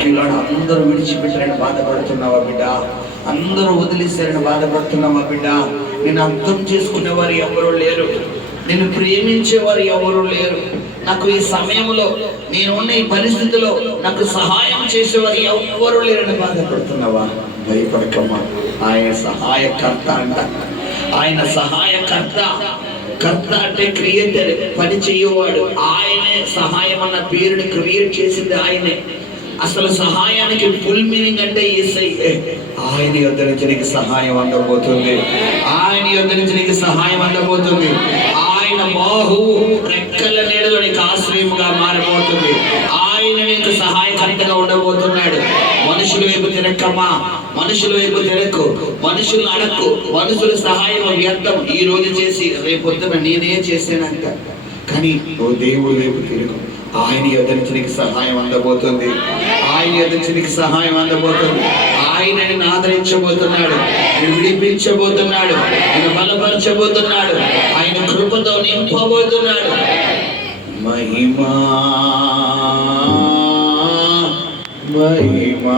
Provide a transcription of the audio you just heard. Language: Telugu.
అందరూ విడిచిపెట్టారని బాధపడుతున్నావా బిడ్డ? అందరూ వదిలేశారని బాధపడుతున్నావా బిడ్డ? నేను అర్థం చేసుకునేవారు ఎవరు లేరు, నేను ప్రేమించేవారు ఎవరు లేరు, నాకు ఈ సమయంలో నేనున్న ఈ పరిస్థితిలో నాకు సహాయం చేసేవారు ఎవరు లేరని బాధపడుతున్నావా? భయపడకమ్మా, ఆయన సహాయకర్త అంట. ఆయన సహాయకర్త. కర్త అంటే క్రియేటర్, పని చేయవాడు. ఆయనే సహాయం అన్న పేరుని క్రియేట్ చేసింది ఆయనే. అసలు సహాయానికి ఫుల్ మీనింగ్ అంటే యేసయ్యే. ఆయన యొద్ద నుంచి నీకు సహాయం అందబోతుంది. ఆయన యొద్ద నుంచి నీకు సహాయం అందబోతుంది. ఆయన బాహు రెక్కల నీడలో నీకు ఆశ్రయముగా మారబోతుంది. ఆయన నీకు సహాయకర్తగా ఉండబోతున్నాడు. మనుషుల వైపు తిరక్కమ్మా, మనుషుల వైపు తిరక్కు, మనుషులు అడక్కు. మనుషుల సహాయం వ్యర్థం. ఈ రోజు చేసి రేపొద్దున నేనే చేసానంట. కానీ నువ్వు దేవుడి వైపు తిరుగు. ఆయన యొద్ద నుంచి నీకు సహాయం అందబోతుంది. ఆయన యొద్ద నుంచి నీకు సహాయం అందబోతుంది. ఆయన నిన్ను ఆదరించబోతున్నాడు, నిన్ను విడిపించబోతున్నాడు, నిన్ను బలపరచబోతున్నాడు, ఆయన కృపతో నింపబోతున్నాడు. మహిమా మహిమా